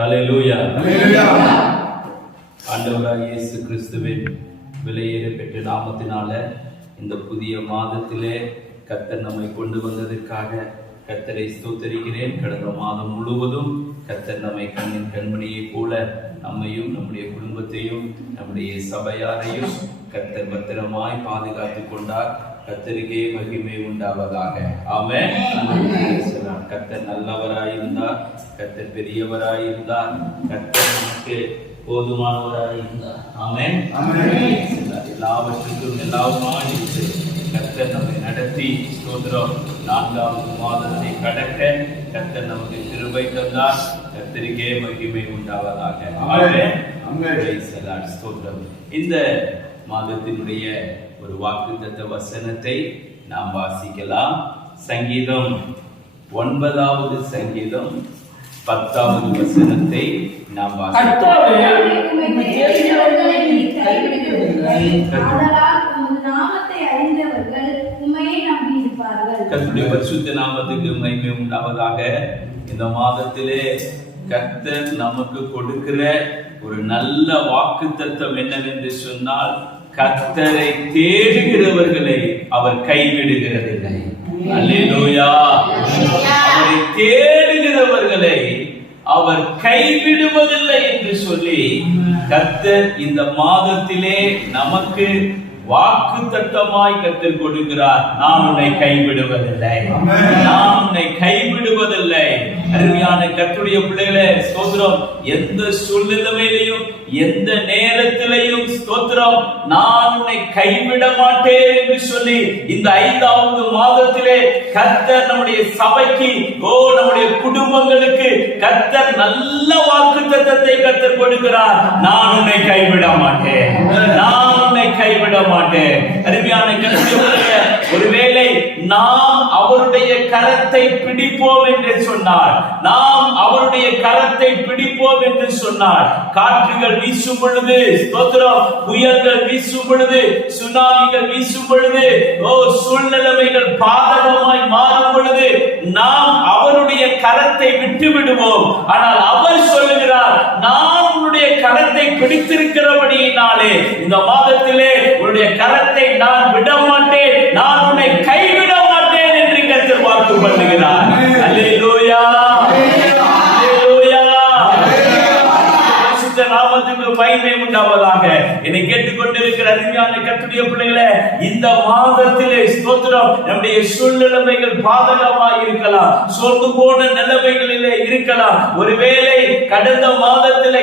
ஹல்லேலூயா. ஆண்டவராகிய இயேசு கிறிஸ்துவின் விலையேற பெற்ற நாமத்தினால இந்த புதிய மாதத்திலே கர்த்தர் நம்மை கொண்டு வந்ததற்காக கர்த்தரை ஸ்தோத்தரிக்கிறேன். கடந்த மாதம் முழுவதும் கர்த்தர் நம்மை கண்ணின் கண்மணியை போல நம்மையும் நம்முடைய குடும்பத்தையும் நம்முடைய சபையாரையும் கர்த்தர் பத்திரமாய் பாதுகாத்துக் கொண்டார். கர்த்தருக்கே மகிமை உண்டாவதாக. ஆமென். கர்த்தர் நல்லவராயிருந்தார், கர்த்தர் பெரியவராயிருந்தார், கர்த்தர் நமக்கு போதுமானவராயிருந்தார். ஆமென். எல்லாவற்றுக்கும் எல்லாருமாய் இருந்து கர்த்தர் நம்மை நடத்தி ஸ்தோத்திரம் 4வது மாதத்தை கடக்க கர்த்தர் நமக்கு கிருபை தந்தார். கர்த்தருக்கே மகிமை உண்டாவதாக. ஆமென். ஸ்தோத்திரம். இந்த மாதத்தினுடைய ஒரு வாக்குத்தத்த வசனத்தை நாம் வாசிக்கலாம். சங்கீதம் 9வது சங்கீதம் 10வது வசனத்தை நாம் வாசிக்கலாம். கர்த்தருடைய பரிசுத்த நாமத்துக்கு மகிமை உண்டாவதாக. இந்த மாதத்திலே கர்த்தர் நமக்கு கொடுக்கிற ஒரு நல்ல வாக்குத்தத்தம் என்னவென்று சொன்னால், கர்த்தரை தேடுகிறவர்களை அவர் கைவிடுகிறதில்லை. அல்லேலூயா. அவரை தேடுகிறவர்களை அவர் கைவிடுவதில்லை என்று சொல்லி கர்த்தர் இந்த மாதத்திலே நமக்கு வாக்குத்தத்தமாய் கர்த்தர் கொடுக்கிறார். நான் உன்னை கைவிடுவதில்லை, நான் உன்னை கைவிடுவதில்லை. அருமையான கர்த்தருடைய பிள்ளைகளே, ஸ்தோத்திரம். எந்த சூழ்நிலையிலும் எந்த நேரத்திலையும் ஸ்தோத்திரம், நான் உன்னை கைவிட மாட்டேன் என்று சொல்லி இந்த 5வது மாதத்திலே கர்த்தர் நம்முடைய சபைக்கு, நம்முடைய குடும்பங்களுக்கு கர்த்தர் நல்ல வாக்குத்தத்தத்தை கர்த்தர் கொடுக்கிறார். நான் உன்னை கைவிட மாட்டேன், நான் உன்னை கைவிட மாட்டேன். அருமையான கர்த்தருடைய, ஒருவேளை நாம் அவருடைய கரத்தை பிடிப்போம் என்று சொன்னார், நாம் அவருடைய கரத்தை பிடிப்போம் என்று சொன்னார், காற்றுகள் வீசும் பொழுது ஸ்தோத்திரம், புயல்கள் வீசும் பொழுது, சுனாமிகள் வீசும் பொழுது, சூழ்நிலைமைகள் பாதகமாய் மாறும் பொழுது நாம் அவருடைய கரத்தை விட்டு விடுவோம். ஆனால் அவர் சொல்லுகிறார், நான் உன்னுடைய கரத்தை பிடித்திருக்கிறபடியினாலே இந்த மாதத்திலே உன்னுடைய கரத்தை நான் விட மாட்டேன், நான் உன்னை கைவிட மாட்டேன் என்று கர்த்தர் வாக்கு பண்ணுகிறார். அல்லேலூயா. நாமத்துக்கு மகிமை உண்டாவதாக. என்னை கேட்டுக்கொண்டிருக்கிற அருமையான கர்த்தருடைய பிள்ளைகளே, இந்த மாதத்திலே ஸ்தோத்திரம், நம்முடைய சூழ்நிலைமைகள் பாதகமாக இருக்கலாம், சோர்ந்து போன நிலைமைகளிலே இருக்கலாம், ஒருவேளை கடந்த மாதத்திலே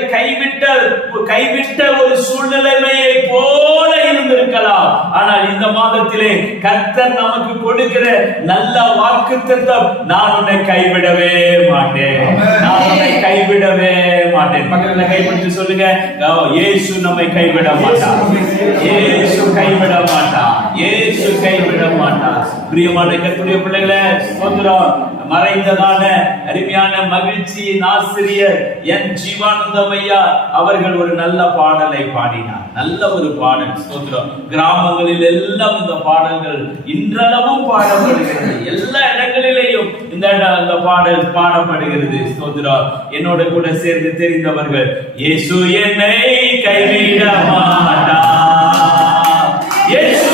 கைவிட்ட ஒரு சூழ்நிலைமையை போல இருந்திருக்கலாம். ஆனால் இந்த மாதத்திலே கர்த்தர் நமக்கு கொடுக்கிற நல்ல வாக்குத்தத்தம், நான் உன்னை கைவிடவே மாட்டேன், நான் உன்னை கைவிடவே மாட்டேன். பக்கத்துல கைவிட்டு சொல்லுங்க, இயேசு நம்மை கைவிட மாட்டார், இயேசு கைவிட மாட்டார், இயேசு கைவிட மாட்டார். பிரியமான கர்த்தருடைய பிள்ளைகளே, ஸ்தோத்திரம். மறைந்ததான அருமையான மகிழ்ச்சியின் ஆசிரியர் என் ஜீவானந்தம் ஐயா அவர்கள் ஒரு நல்ல பாடலை பாடினார். நல்ல ஒரு பாடல், ஸ்தோத்திரம். கிராமங்களில் எல்லாம் இந்த பாடல்கள் இன்றளவும் பாடப்படுகிறது, எல்லா இடங்களிலேயும் இந்த பாடல் பாடப்படுகிறது. ஸ்தோத்திரம். என்னோட கூட சேர்ந்து தெரிந்தவர்கள், இயேசு என்னை கைவிட மாட்டார், இயேசு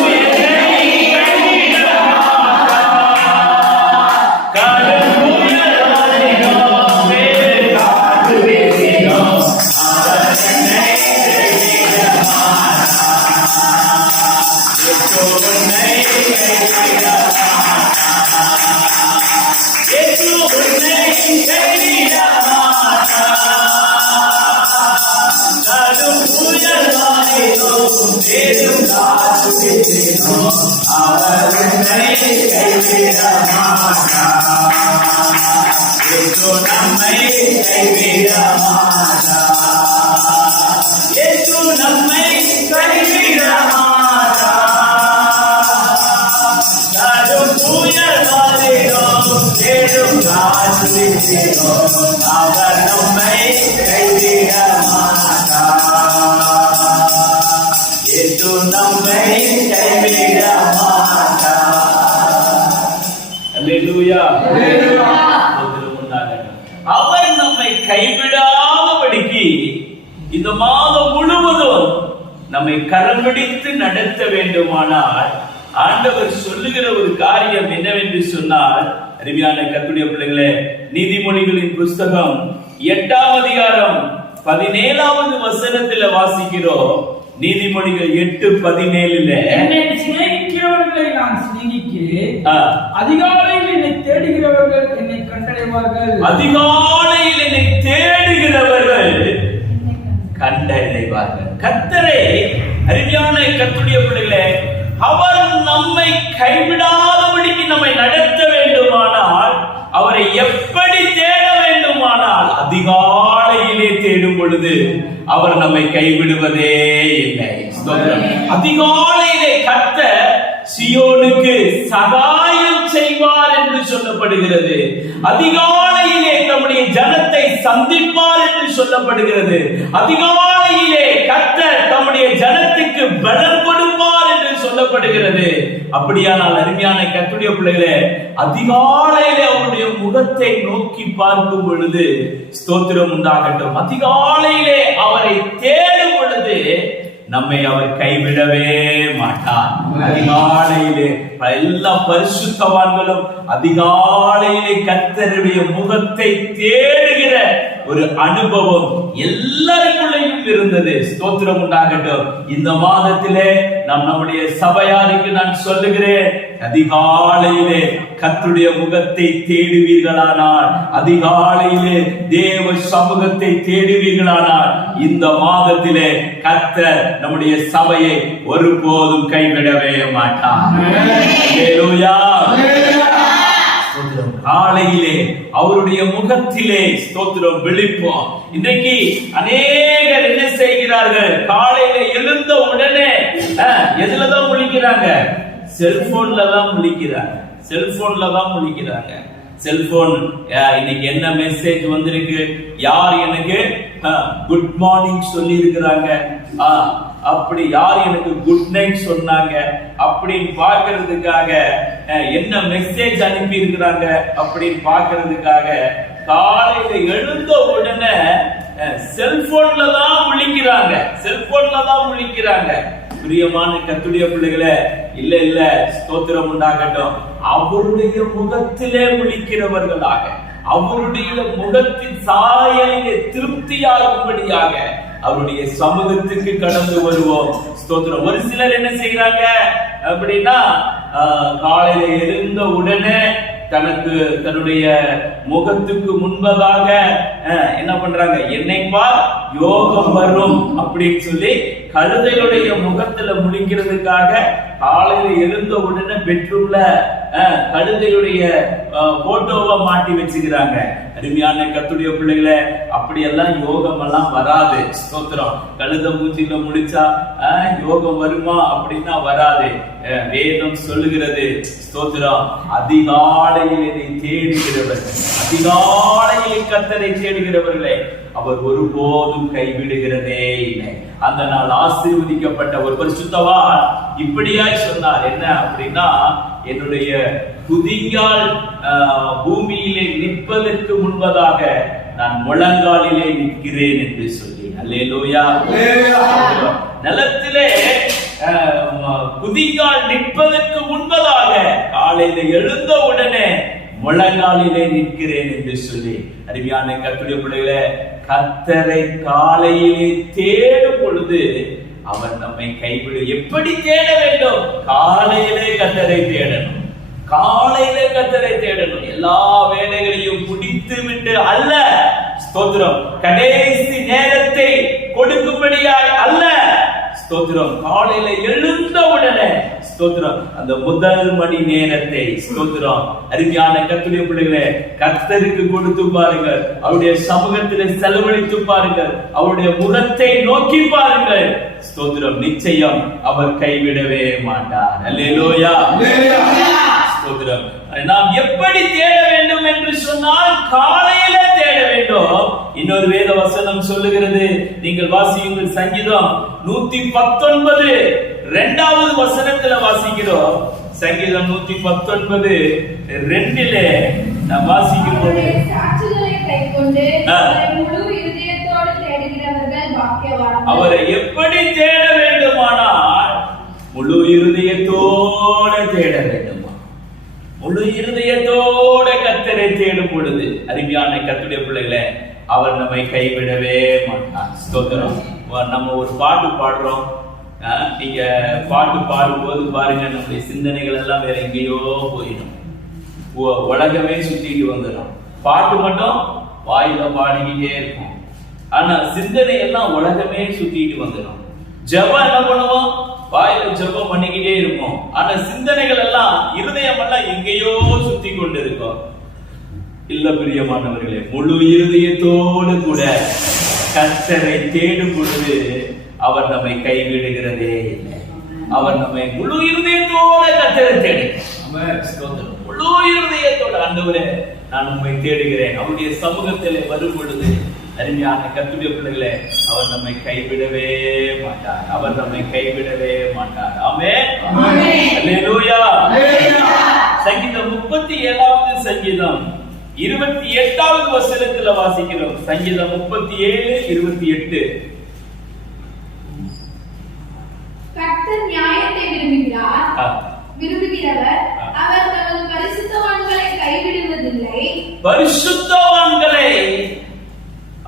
அவர் நம்மை கைவிடாமல் மாதம் முழுவதும் நம்மை கரம் பிடித்து நடத்த வேண்டுமானால் ஆண்டவர் சொல்லுகிற ஒரு காரியம் என்னவென்று சொன்னால், அருமையான கர்த்தருடைய பிள்ளைகளே, நீதிமொழிகளின் புஸ்தகம் 8ஆம் அதிகாரம் 17வது வசனத்துல வாசிக்கிறோம். நீதிமொழிகள் 8:17 என்னை சிநேகிக்கிறவர்களை நான் சிநேகிக்கு, அதிகாலையில் என்னை தேடுகிறவர்கள் என்னை கண்டடைவார்கள். அதிகாலையில் என்னை தேடுகிறவர்கள் கண்டடைவார்கள். கர்த்தரை, அருமையான கர்த்தருடைய பிள்ளைகளே, அவர் நம்மை கைவிடாதபடிக்கு நம்மை நடத்த வேண்டுமானால் அவரை எப்படி தேட வேண்டுமானால் அதிகாலையிலே தேடும் பொழுது அவர் நம்மை கைவிடுவதே இல்லை. அதிகாலையிலே கர்த்தர் சியோனுக்கு சகாயம் செய்வார் என்று சொல்லப்படுகிறது. அதிகாலையிலே நம்முடைய ஜனத்தை சந்திப்பார் என்று சொல்லப்படுகிறது. அதிகாலையிலே கர்த்தர் நம்முடைய ஜனத்துக்கு பலன் கொடுப்பார் என்று சொல்லப்படுகிறது. அப்படியானால் அருமையான கர்த்தருடைய பிள்ளைகளே, அதிகாலையிலே அவருடைய முகத்தை நோக்கி பார்க்கும் பொழுது ஸ்தோத்திரம் உண்டாகட்டும். அதிகாலையிலே அவரை தேடும் பொழுது நம்மை அவர் கைவிடவே மாட்டார். அதிகாலையிலே எல்லா பரிசுத்தவான்களும் அதிகாலையிலே கர்த்தருடைய முகத்தை தேடுகிற ஒரு அனுபவம் எல்லாருக்குள்ளேயும் இருந்தது. ஸ்தோத்திரம் உண்டாகட்டும். இந்த மாதத்திலே நாம் நம்முடைய சபையாருக்கு நான் சொல்லுகிறேன், அதிகாலையிலே கர்த்தருடைய முகத்தை தேடுவீர்களானால், அதிகாலையிலே தேவ சமூகத்தை தேடுவீர்களானால், இந்த மாதத்திலே கர்த்தர் நம்முடைய சபையை ஒருபோதும் கைவிடவே மாட்டார். அல்லேலூயா. காலையிலே அவருடைய முகத்திலே ஸ்தோத்திரம் விழிப்போம். இன்றைக்கு அநேகர் என்ன செய்கிறார்கள்? காலையில எழுந்த உடனே எதுலதான் முழிக்கிறாங்க? செல்போன்ல தான் முழிக்கிறாங்க. செல்போன்ல தான் முழிக்கிறாங்க. செல்போன் இன்னைக்கு என்ன மெசேஜ் வந்திருக்கு, யார் எனக்கு குட் மார்னிங் சொல்லி இருக்கிறாங்க, அப்படி யார் எனக்கு குட் நைட் சொன்னாங்க அப்படின்னு பாக்குறதுக்காக, என்ன மெசேஜ் அனுப்பி இருக்கிறாங்க அப்படின்னு பாக்குறதுக்காக காலையில எழுந்த உடனே செல்போன்ல தான் முழிக்கிறாங்க. செல்போன்ல தான் முழிக்கிறாங்க. பிரியமான கர்த்தருடைய பிள்ளைகளே, இல்ல இல்ல, ஸ்தோத்திரம் உண்டாகட்டும். அவருடைய முகத்திலே முழிக்கிறவர்களாக, அவருடைய முகத்தின் சாயலிலே திருப்தியாகும்படியாக அவருடைய சமூகத்துக்கு கடந்து வருவோம். ஸ்தோத்திரம். ஒரு சிலர் என்ன செய்யறாங்க அப்படின்னா, காலையில எழுந்த உடனே தனக்கு தன்னுடைய முகத்துக்கு முன்பதாக என்ன பண்றாங்க, என்னை பார் யோகம் வரும் அப்படின்னு சொல்லி கழுதையுடைய முகத்துல முழிக்கிறதுக்காக காலையில எழுந்த உடனே பெட்ரூம்ல கழுதையுடைய போட்டோவை மாட்டி வச்சுக்கிறாங்க. அருமையான கர்த்தருடைய பிள்ளைகளே, அப்படியெல்லாம் யோகம் எல்லாம் வராது. ஸ்தோத்திரம். கழுத மூச்சில முடிச்சா யோகம் வருமா அப்படின்னா வராது. வேதம் சொல்லுகிறது, ஸ்தோத்திரம், அதிகாலையிலே தேடுகிறவர், அதிகாலையிலே கர்த்தரை தேடுகிறவர்களே அவர் ஒருபோதும் கைவிடுகிறதே இல்லை. அந்த நாள் ஆசீர்வதிக்கப்பட்ட ஒரு பரிசுத்தவான் இப்படியாய் சொன்னார். என்ன அப்படின்னா, என்னுடைய குதிங்கால் பூமியிலே நிற்பதற்கு முன்பதாக நான் முழங்காலிலே நிற்கிறேன் என்று சொல்லி. அல்லேலூயா. நிலத்திலே குதிங்கால் நிற்பதற்கு முன்பதாக காலையில எழுந்த உடனே முழங்காலிலே நிற்கிறேன் என்று சொல்லி. அருமையான கர்த்தருடைய பிள்ளைகளே, கர்த்தரை காலையிலே தேடும் பொழுது அவர் நம்மை கைவிடு. எப்படி தேட வேண்டும்? காலையிலே கர்த்தரை தேடணும். காலையிலே கர்த்தரை தேடணும். எல்லா வேலைகளையும் முடித்து விட்டு அல்ல, ஸ்தோத்திரம், கடைசி நேரத்தை கொடுக்கும்படியாய் அல்ல, ஸ்தோத்திரம், காலையில எழுந்த உடனே ஸ்தோத்திரம், அந்த முதல் மணி நேரத்தை ஸ்தோத்திரம், அருமையான கர்த்தருடைய பிள்ளைகளே, கர்த்தருக்கு கொடுத்து பாருங்கள். அவருடைய சமூகத்திலே செலவழித்து பாருங்கள். அவருடைய முகத்தை நோக்கி பாருங்கள். ஸ்தோத்திரம், நிச்சயம் அவர் கைவிடவே மாட்டார். அல்லேலூயா. ஸ்தோத்திரம். நாம் எப்படி தேட வேண்டும் என்று சொன்னால் காலையில தேட வேண்டும். இன்னொரு வேத வசனம் சொல்லுகிறது, நீங்கள் வாசியுங்கள். சங்கீதம் 119 இரண்டாவது வசனத்துல வாசிக்கிறோம். சங்கீதம் 119:2 நாம் வாசிக்கிறோம். அவரை எப்படி தேட வேண்டுமானால் முழு இருதயத்தோட தேட வேண்டுமா? முழு இருதயத்தோட கர்த்தரை தேடும் பொழுது அருமையான கர்த்தருடைய பிள்ளைகளே, அவர் நம்மை கைவிடவே மாட்டார். ஸ்தோத்திரம். நம்ம ஒரு பாட்டு பாடுறோம், நீங்க பாட்டு பாடும்போது பாருங்க, நம்முடைய சிந்தனைகள் எல்லாம் வேற எங்கேயோ போயிடும், உலகமே சுத்திட்டு வந்துடும். பாட்டு மட்டும் வாயில பாடிக்கிட்டே இருக்கும், ஆனா சிந்தனை எல்லாம் உலகமே சுத்திட்டு வந்துடும். ஜெபம் என்ன பண்ணுவோம்? வாயில ஜெபம் பண்ணிக்கிட்டே இருப்போம், ஆனா சிந்தனைகள் எல்லாம் இருதயம் எல்லாம் எங்கேயோ சுத்தி கொண்டு இருக்கும். இல்ல பிரியமானவர்களே, முழு இருதயத்தோடு கூட கர்த்தரை தேடும் பொழுது அவர் நம்மை கைவிடுகிறதே இல்லை. அவர் நம்மை முழு இருதயத்தோட கர்த்தரை தேடுகிறோம். முழு இருதயத்தோட, ஆண்டவரே நான் உம்மை தேடுகிறேன், அவருடைய சமூகத்திலே வரும் பொழுது அருமையான கர்த்தருடைய பிள்ளைகளே, அவர் நம்மை கைவிடவே மாட்டார். அவர் நம்மை கைவிடவே மாட்டார். ஆமென். அல்லேலூயா. சங்கீதம் 37வது சங்கீதம் 28வது வசனத்துல வாசிக்கிறோம். சங்கீதம் 37:28. கர்த்தர் நியாயத்தை விரும்புகிறவர், அவர் தமது பரிசுத்தவான்களை கைவிடுவதில்லை. பரிசுத்தவான்களை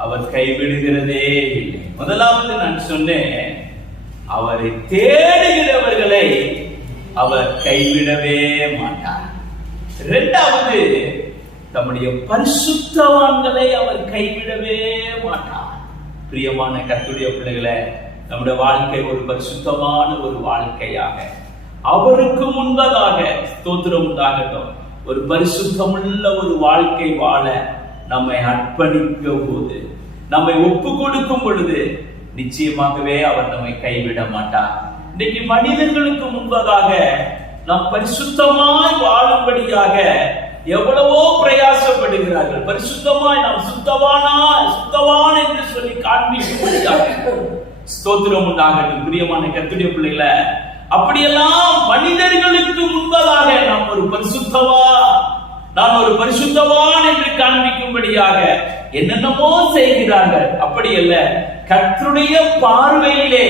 அவர் கைவிடுகிறதே இல்லை. முதலாவது நான் சொன்னேன், அவரை தேடுகிறவர்களை அவர் கைவிடவே மாட்டார். இரண்டாவது, தம்முடைய பரிசுத்தவான்களை அவர் கைவிடவே மாட்டார். பிரியமான கர்த்தருடைய பிள்ளைகளே, நம்முடைய வாழ்க்கை ஒரு பரிசுத்தமான ஒரு வாழ்க்கையாக, அவருக்கு முன்பதாக ஸ்தோத்திரம் உண்டாகட்டும், ஒரு பரிசுத்தமுள்ள ஒரு வாழ்க்கை வாழ நம்மை அர்ப்பணிக்க போது, நம்மை ஒப்பு கொடுக்கும் பொழுது நிச்சயமாகவே அவர் நம்மை கைவிட மாட்டார். இன்னைக்கு மனிதர்களுக்கு முன்பதாக நாம் பரிசுத்தமாய் வாழும்படியாக எவ்வளவோ பிரயாசப்படுகிறார்கள். பரிசுத்தமாய் நாம் சுத்தவான் என்று சொல்லி காண்பிக்கும்படியாக ஸ்தோத்திரம் உண்டாகட்டும். பிரியமான கர்த்தருடைய பிள்ளைகளை, அப்படியெல்லாம் மனிதர்களுக்கு முன்பதாக நாம் ஒரு பரிசுத்தவான் என்று காண்பிக்கும்படியாக என்னென்னமோ செய்கிறார்கள். அப்படி அல்ல, கர்த்தருடைய பார்வையிலே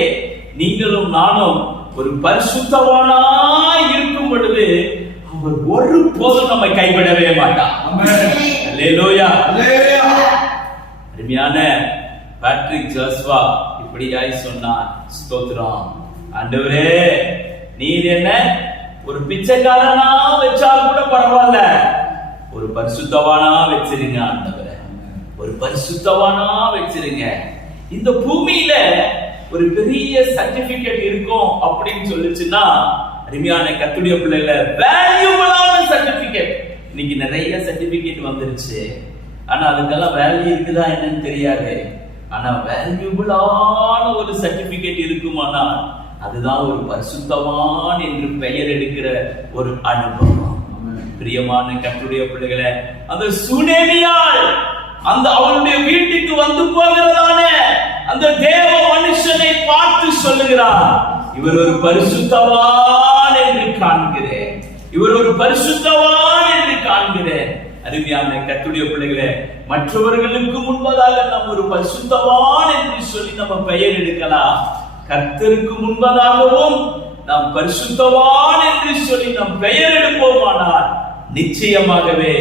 நீங்களும் நானும் ஒரு பரிசுத்தவானாய் இருக்கும் பொழுது அவர் ஒருபோதும் நம்மை கைவிடவே மாட்டார். அல்லேலூயா. அருமையான பேட்ரிக் ஜோஸ்வா இப்படியாய் சொன்னார். ஸ்தோத்திரம். ஆண்டவரே, நீர் என்ன ஒரு பிச்சைக்காரனா வச்சா கூட பரவாயில்ல, ஒரு பரிசுத்தவானா வச்சிருங்க ஆண்டவரே, ஒரு பரிசுத்தவானா வச்சிருங்க. இந்த பூமியில ஒரு பெரிய சர்டிபிகேட் இருக்கும் அப்படின்னு சொல்லிச்சுன்னா, அருமையான கர்த்தருடைய பிள்ளைகளை, வேல்யூபிளான சர்டிபிகேட். இன்னைக்கு நிறைய சர்டிபிகேட் வந்துருச்சு, ஆனா அதுக்கெல்லாம் வேல்யூ இருக்குதா என்னன்னு தெரியாது. ஆனா வேல்யூபிளான ஒரு சர்டிபிகேட் இருக்குமானால் அதுதான் ஒரு பரிசுத்தவான் என்று பெயர் எடுக்கிற ஒரு அனுபவம். பிரியமான கர்த்தருடைய பிள்ளைகளை, அந்த சுனேமியாள் அந்த அவளுடைய வீட்டுக்கு வந்து போகிறதான அந்த தேவ மனுஷனை பார்த்து சொல்லுகிறார், இவர் ஒரு பரிசுத்தவான் என்று காண்கிறேன், இவர் ஒரு பரிசுத்தவான் என்று காண்கிறேன். அருமையான கர்த்தருடைய பிள்ளைகளே, மற்றவர்களுக்கு முன்பதாக நாம் ஒரு பரிசுத்தவான் என்று சொல்லி நம்ம பெயர் எடுக்கலாம். கர்த்தருக்கு முன்பதாகவும் நாம் பரிசுத்தவான் என்று சொல்லி நம் பெயர் எடுப்போமானால் நிச்சயமாகவே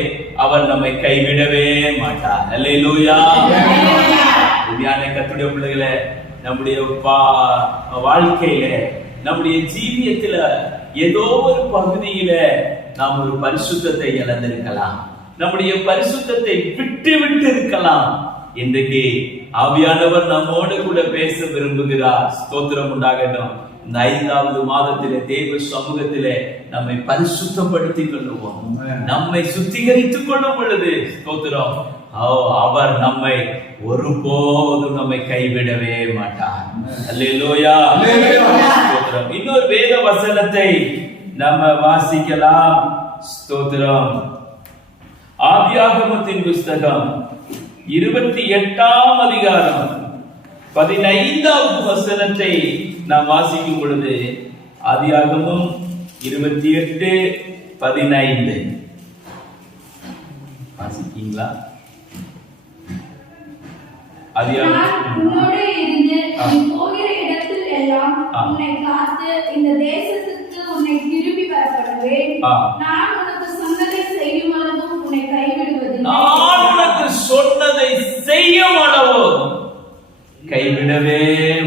அவர் நம்மை கைவிடவே மாட்டார். அல்லேலூயா. அருமையான கர்த்தருடைய பிள்ளைகளே, நம்முடைய வாழ்க்கையில, நம்முடைய ஜீவியத்துல ஏதோ ஒரு பகுதியில நாம் ஒரு பரிசுத்தத்தை இழந்திருக்கலாம், நம்முடைய பரிசுத்தத்தை விட்டு இருக்கலாம். இன்றைக்கு ஆவியானவர் நம்மோடு கூட பேச விரும்புகிறார். ஸ்தோத்திரம் உண்டாகட்டும். இந்த 5வது மாதத்திலே தேவ சமூகத்திலே நம்மை பரிசுத்தப்படுத்திக் கொள்ளுவோம், நம்மை சுத்திகரித்துக் கொள்ளும் பொழுது ஸ்தோத்திரம், அவர் நம்மை ஒருபோதும் நம்மை கைவிடவே மாட்டார். அல்லேலூயா. ஸ்தோத்திரம். இன்னொரு வேத வசனத்தை நம்ம வாசிக்கலாம். ஸ்தோத்திரம். ஆதியாகமத்தின் புஸ்தகம் 28ஆம் அதிகாரம் 15வது வசனத்தை நாம் வாசிக்கும் பொழுது, ஆதியாகமம் 28:15 வாசிக்கீங்களா? உன்னோடு இருந்து நீ போகிற இடத்தில் எல்லாம் உன்னை காத்து இந்த தேசத்துக்கு உன்னை திரும்பி வரப்படவே நான் உனக்கு சொன்னதை செய்யும் அளவும் உன்னை கைவிடுவதில்லை. நான் உனக்கு சொன்னதை செய்யும் அளவும் கைவிடவே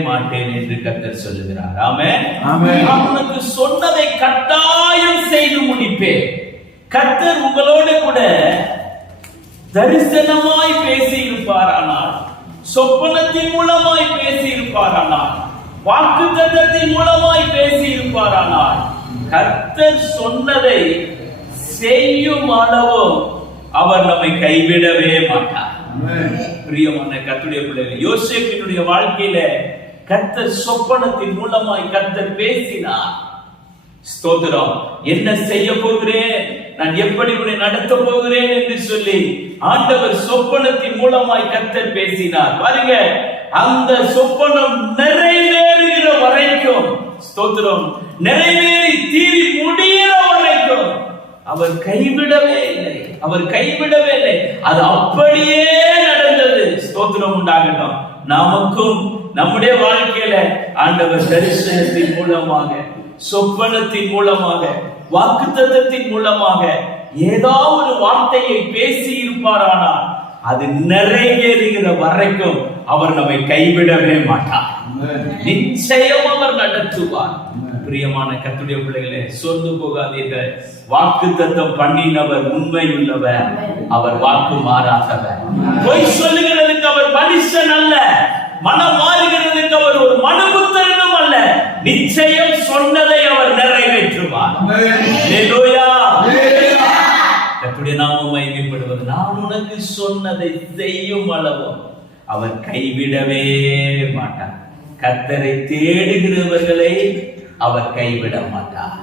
மாட்டேன் என்று கர்த்தர் சொல்லுகிறார். ஆமென். நான் உனக்கு சொன்னதை கட்டாயம் செய்து முடிப்பேன். கர்த்தர் உங்களோடு கூட தரிசனமாய் பேசி இருப்பாரானால், சொப்பனத்தின் மூலமாய் பேசி இருப்பாரானால், வாக்குத்தத்தத்தின் மூலமாய் பேசி இருப்பாரானால், கர்த்தர் சொன்னதை செய்யும் அளவும் அவர் நம்மை கைவிடவே மாட்டார். பிரியமான கர்த்தருடைய பிள்ளைகளே, யோசேப்பினுடைய வாழ்க்கையில கர்த்தர் சொப்பனத்தின் மூலமாய் கர்த்தர் பேசினார். ஸ்தோத்திரம். என்ன செய்ய போகிறேன், நான் எப்படி உன்னை நடத்த போகிறேன் என்று சொல்லி ஆண்டவர் சொப்பனத்தின் மூலமாய் கர்த்தர் பேசினார். பாருங்க, அந்த சொப்பனம் நிறைவேறுகிற வரைக்கும், ஸ்தோத்திரம், நிறைவேறி தீரி முடிகிற வரைக்கும் அவர் கைவிடவே இல்லை. அவர் கைவிடவே இல்லை. அது அப்படியே நடந்தது. ஸ்தோத்திரம் உண்டாகட்டும். நமக்கும் நம்முடைய வாழ்க்கையில ஆண்டவர் தரிசனத்தின் மூலமாக, சொப்பனத்தின் மூலமாக, வாக்குத்தத்தத்தின் மூலமாக ஏதாவது ஒரு வார்த்தையை பேசி இருப்பாரானால் அது நிறைவேறுகிற வரைக்கும் அவர் நம்மை கைவிடவே மாட்டார். நிச்சயம் அவர் நடத்துவார். பிரியமான கர்த்தருடைய பிள்ளைகளே, சோர்ந்து போகாதீர்கள். வாக்குத்தத்தம் பண்ணினவர் உண்மையுள்ளவர், அவர் வாக்கு மாறாதவர். பொய் சொல்லுகிறதுக்கு அவர் மனுஷன் அல்ல, மனம் மாறுகிறதுக்கு அவர் ஒரு மனுபுத்திரனும் அல்ல. நிச்சயம் சொன்னதை அவர் நிறைவேற்றுவார். அல்லேலூயா. கர்த்தருடைய நாமம் மகிமைப்படுவது. நான் உனக்கு சொன்னதை செய்யும் அளவும் அவர் கைவிடவே மாட்டார். கர்த்தரை தேடுகிறவர்களை அவர் கைவிட மாட்டார்.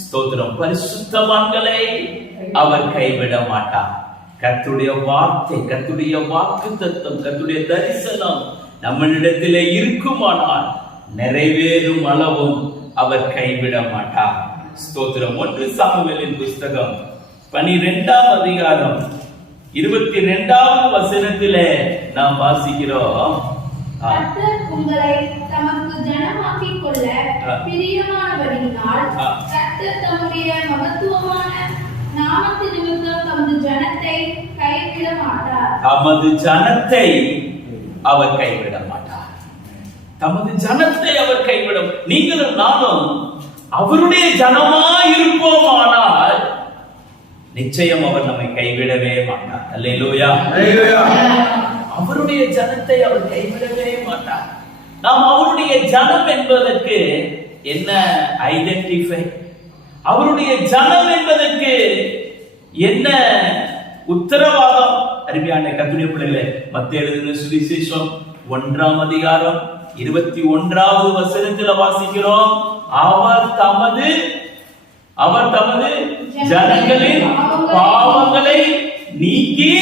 ஸ்தோத்திரம். பரிசுத்தவான்களை அவர் கைவிட மாட்டார். கர்த்தருடைய வார்த்தை, கர்த்தருடைய வாக்குத்தத்தம், கர்த்தருடைய தரிசனம் நம்மளிடத்திலே இருக்குமானால் நிறைவேறும் அளவும் அவர் கைவிட மாட்டார். ஸ்தோத்திரம். 1 சாமுவேலின் புஸ்தகம் 12ஆம் அதிகாரம் 22வது வசனத்திலே நாம் வாசிக்கிறோம். கர்த்தர் உங்களை தமக்கு ஜனமாக்கிக் கொள்ள பிரியமானபடியினால் கர்த்தர் தம்முடைய மகத்துவமான நாமத்து நிமித்தம் தமது ஜனத்தை கைவிட மாட்டார். தமது ஜனத்தை அவர் கைவிட மாட்டார். தமது ஜனத்தை அவர் கைவிட. நீங்களும் நானும் அவருடைய ஜனமாய் இருப்போமானால் நிச்சயம் அவர் நம்மை கைவிடவே மாட்டார். அல்லேலூயா. அவருடைய ஜனத்தை அவர் கைவிடவே மாட்டார். நாம் அவருடைய ஜனம் என்பதற்கு என்ன ஐடென்டிஃபை, அவருடைய ஜனம் என்பதற்கு என்ன உத்தரவாதம்? அருமையான கர்த்தருடைய பிள்ளைகளே, மத்தேயு எழுதின சுவிசேஷம் 1ஆம் அதிகாரம் 21வது வசனத்தில் வாசிக்கிறோம். அவர் தமது ஜனங்களின் பாவங்களை நீக்கி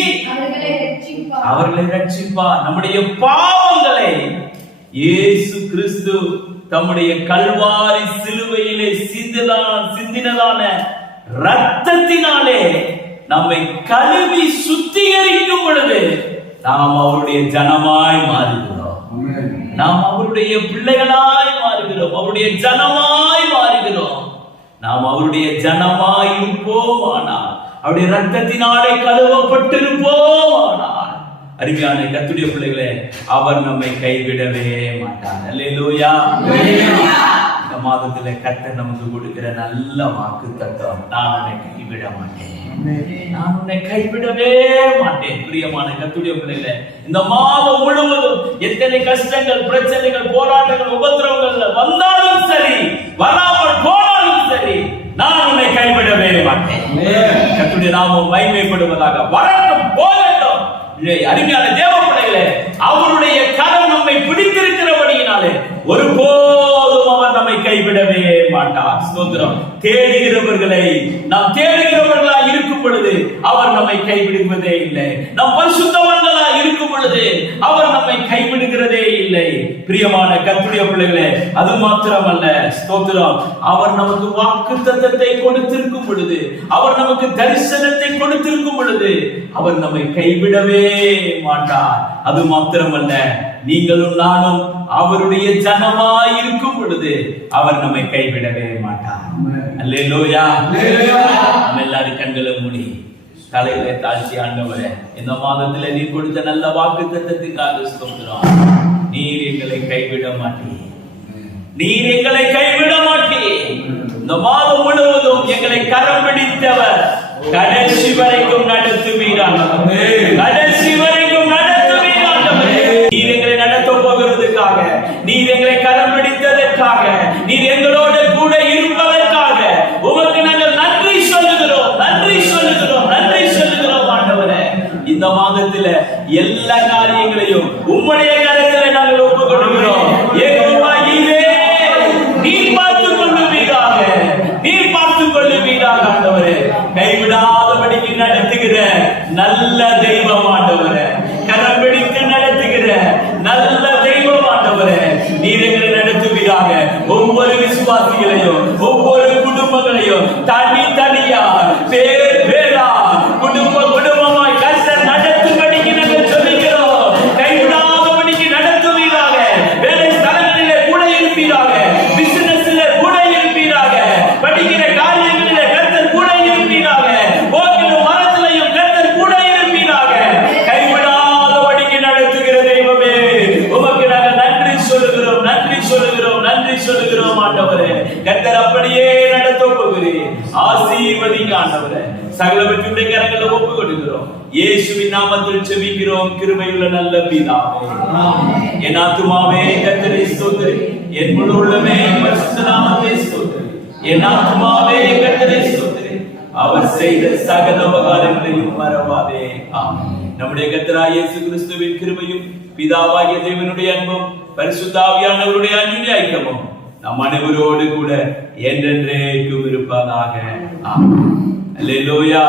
அவர்களை ரட்சிப்பார். நம்முடைய பாவங்களை இயேசு கிறிஸ்து தம்முடைய கல்வாரி சிலுவையிலே சிந்தினதான இரத்தத்தினாலே நம்மை கழுவி சுத்திகரிக்கும் பொழுது நாம் அவருடைய ஜனமாய் மாறுகிறோம். நாம் அவருடைய பிள்ளைகளாய் மாறுகிறோம். அவருடைய ஜனமாய் மாறுகிறோம். நாம் அவருடைய ஜனமாய் இருப்போமானால், அவருடைய ரத்தத்தினாலே கழுவப்பட்டிருப்போமானால், அருமையான கர்த்தருடைய பிள்ளைகளே, அவர் நம்மை கைவிடவே மாட்டார். அல்லேலூயா. இந்த மாதத்துல கர்த்தர் நமக்கு கொடுக்கிற நல்ல வாக்குத்தத்தம், நான் உன்னை கைவிட மாட்டேன், நான் உன்னை கைவிடவே மாட்டேன். பிரியமான கர்த்தருடைய பிள்ளைகளே, இந்த மாதம் முழுவதும் எத்தனை கஷ்டங்கள், பிரச்சனைகள், போராட்டங்கள், உபத்திரவங்கள் வந்தாலும் சரி, வராமல் போனாலும் சரி, நான் உன்னை கைவிடவே மாட்டேன். கர்த்தருடைய நாமம் மகிமைப்படுவதாக. வரட்டும், போகட்டும். அருமையான தேவ பிள்ளைகளே, அவருடைய கரம் நம்மை பிடித்திருக்கிறபடியினாலே ஒருபோதும் அவர் நம்மை கைவிடவே மாட்டார். ஸ்தோத்திரம். தேடுகிறவர்களை, நாம் தேடுகிறவர்களாய் இருக்கும் பொழுது அவர் நம்மை கைவிடுவதே இல்லை. நாம் பரிசுத்தவான்களாய் இருக்கும் பொழுது அவர் நம்மை கைவிடுகிறதே இல்லை. பிரியமான கர்த்தருடைய பிள்ளைகளே, அது மாத்திரமல்ல, ஸ்தோத்திரம், அவர் நமக்கு வாக்குத்தத்தத்தை கொடுத்திருக்கும் பொழுது, அவர் நமக்கு தரிசனத்தை கொடுத்திருக்கும் பொழுது அவர் நம்மை கைவிடவே மாட்டார். அது மாத்திரமல்ல, நீங்களும் நானும் அவருடைய ஜனமாய் இருக்கும் பொழுது அவர் நம்மை கைவிடவே மாட்டார். அல்லேலூயா. நம்ம எல்லாரும் கண்களை மூடி தலையில தாழ்த்தி, ஆண்டவரே இந்த மாதத்துல நீர் கொடுத்த நல்ல வாக்குத்தத்தத்துக்காக ஸ்தோத்திரம். நீர் எங்களை கைவிட மாட்டீர், நீர் எங்களை கைவிட மாட்டீர். இந்த மாதம் முழுவதும் எங்களை கரம் பிடித்தவர் கடைசி வரைக்கும் நடத்துவீராண்டவரே, கடைசி வரைக்கும் நடத்துவீராண்டவரே. நீர் எங்களை நடத்த போகிறதுக்காக, நீர் எங்களை கரம் பிடித்ததற்காக, நீர் எங்களோடு கூட இருப்பதற்காக உமக்கு நாங்கள் நன்றி சொல்லுகிறோம், நன்றி சொல்லுகிறோம், நன்றி சொல்லுகிறோம் ஆண்டவரே. இந்த மாதத்துல எல்லா காரியங்களையும் உம்முடைய கரத்திலே நாங்கள் ஒப்புக் கொடுக்கிறோம். யெகோவா ஈரே, நீர் பார்த்துக் கொள்ளுவீராக, நீர் பார்த்துக் கொள்ளுவீராக ஆண்டவரே. கைவிடாதபடிக்கு நடத்துகிற நல்ல தெய்வம் ஆண்டவரே, கரம் பிடித்து நடத்துகிற நல்ல தெய்வம் ஆண்டவரே, நீர் எங்களை நடத்துவீராக. ஒவ்வொரு விசுவாசிகளையும் ஒவ்வொரு குடும்பங்களையும் தனி தனியா பேர் பேரா குடும்ப குடும்பமாய் கர்த்தர் நடத்தும்படிக்கு நாங்கள் சொல்லுகிறோம். கைவிடாதபடிக்கு நடத்துவீராக. வேலை ஸ்தலங்களிலே கூட இருப்பீராக, பிசினஸ்ல கூட இருப்பீராக, படிக்கிற காரியங்களிலே கர்த்தர் கூட இருப்பீராக, போகிற மரத்திலையும் கர்த்தர் கூட இருப்பீராக. கைவிடாதபடிக்கு நடத்துகிற தெய்வமே, உமக்கு நாங்கள் நன்றி சொல்லுகிறோம், நன்றி சொல்லுகிறோம், நன்றி சொல்லுகிறோம் ஆண்டவரே. கர்த்தர் அப்படியே நடத்த போகிறீர். ஆசீர்வதிங்க ஆண்டவரே. சகலவற்றை கரங்களில் ஒப்புக் கொடுக்கிறோம். இயேசுவின் நாமத்தில் ஜெபிக்கிறோம் கிருபையுள்ள நல்ல பிதாவே. என் ஆத்துமாவே கர்த்தரை ஸ்தோத்திரி, என் முழு உள்ளமே பரிசுத்த நாமத்தை ஸ்தோத்திரி. என் ஆத்துமாவே கர்த்தரை ஸ்தோத்திரி, அவர் செய்த சகல உபகாரங்களையும் மறவாதே. ஆமென். நம்முடைய கர்த்தராகிய இயேசு கிறிஸ்துவின் கிருபையும் பிதாவாகிய தேவனுடைய அன்பும் பரிசுத்த ஆவியானவருடைய அன்பின் ஐக்கியமும் நம் அனைவரோடு கூட என்றென்றைக்கும் இருப்பதாக. ஆமென். அல்லேலூயா.